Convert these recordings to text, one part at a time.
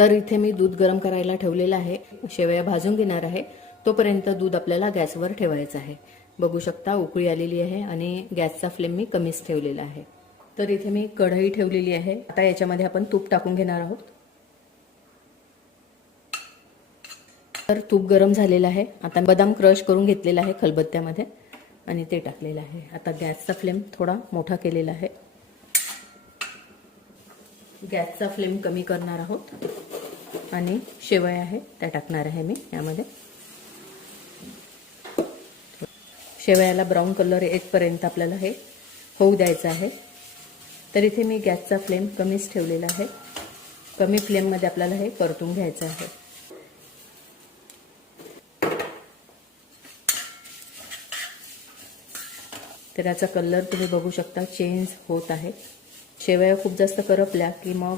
तर इथे मी दूध गरम करायला ठेवलेलं आहे, शेवया भाजून घेणार आहे। तोपर्यंत दूध आपल्याला गॅसवर ठेवायचं आहे। बघू शकता उकळी आलेली आहे आणि गॅसचा फ्लेम मी कमीच ठेवलेला आहे। तर इथे मी कढई ठेवलेली आहे। आता याच्यामध्ये आपण तूप टाकून घेणार आहोत। तर तूप गरम झालेलं आहे। आता बदाम क्रश करून घेतलेला आहे खलबत्त्यामध्ये आणि ते टाकलेलं आहे। आता गॅसचा फ्लेम थोडा मोठा केलेला आहे। गॅसचा फ्लेम कमी करणार आहोत आणि शेवया आहे त्या टाकणार आहे मी यामध्ये। शेवयाला ब्राऊन कलर येतपर्यंत आपल्याला हे होऊ द्यायचं आहे। तर इथे मी गॅसचा फ्लेम कमीच ठेवलेला आहे। कमी फ्लेममध्ये आपल्याला हे परतून घ्यायचं आहे। तर याचा कलर तुम्ही बघू शकता चेंज होत आहे। शेवया खूप जास्त करपल्या की मग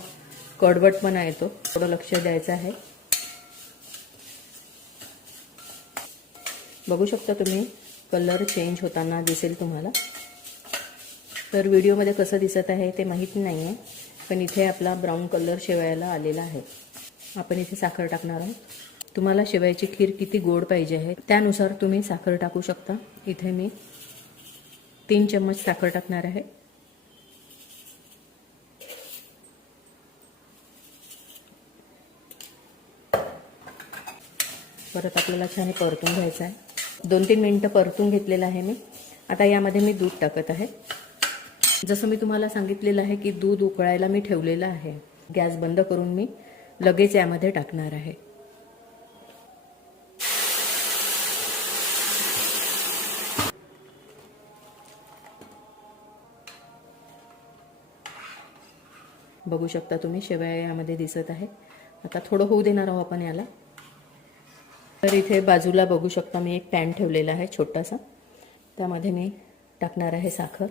कडवटपणा येतो, थोडं लक्ष द्यायचं आहे। बघू शकता तुम्ही कलर चेंज होताना दिसेल तुम्हाला। तर व्हिडिओमध्ये कसं दिसत आहे ते माहित नाही आहे, पण इथे आपला ब्राऊन कलर शेवयाला आलेला आहे। आपण इथे साखर टाकणार आहोत। तुम्हाला शेवयाची खीर किती गोड पाहिजे आहे त्यानुसार तुम्ही साखर टाकू शकता। इथे मी 3 चम्मच साखर टाकणार आहे। परत आपल्याला छान परतून घ्यायचं आहे। 2-3 मिनिटं परतून घेतलेलं आहे मी। आता यामध्ये मी दूध टाकत आहे। जसं मी तुम्हाला सांगितलेलं आहे की दूध उकळायला मी ठेवलेलं आहे। गॅस बंद करून मी लगेच यामध्ये टाकणार आहे। बघू शकता तुम्ही शेवया यामध्ये दिसत आहे। आता थोडं होऊ देणार आहोत आपण याला। तर इथे बाजूला बघू शकता मी एक पॅन ठेवलेला आहे छोटासा, त्यामध्ये मी टाकणार आहे साखर।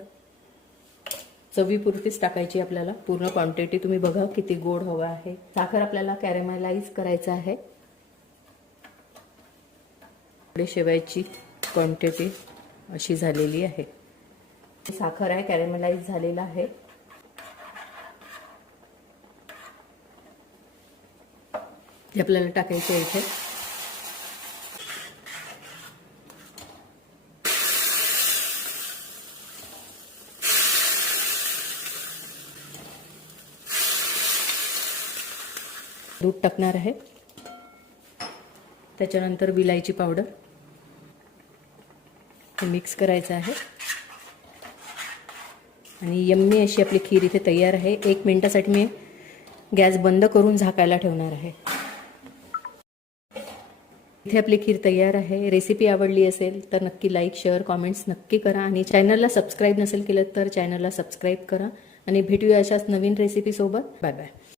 चवीपुरतीच टाकायची आपल्याला, पूर्ण क्वांटिटी तुम्ही बघा किती गोड हवा आहे। साखर आपल्याला कॅरेमलाइज करायचं आहे। थोडी शेवयाची क्वांटिटी अशी झालेली आहे। साखर आहे कॅरेमलाइज झालेला आहे। हे आपल्याला टाकायचं आहे इथे। दूध टाकणार आहे, त्याच्यानंतर विलायची पावडर हे मिक्स करायचं आहे आणि यम्मी अशी आपली खीर इथे तयार आहे। 1 मिनिटासाठी मी गॅस बंद करून झाकायला ठेवणार आहे। इथे आपली खीर तयार आहे। रेसिपी आवडली असेल तर नक्की लाईक, शेअर, कमेंट्स नक्की करा आणि चॅनलला सबस्क्राईब नसेल केलं तर चॅनलला सबस्क्राईब करा आणि भेटूया अशाच नवीन रेसिपी सोबत। Bye bye.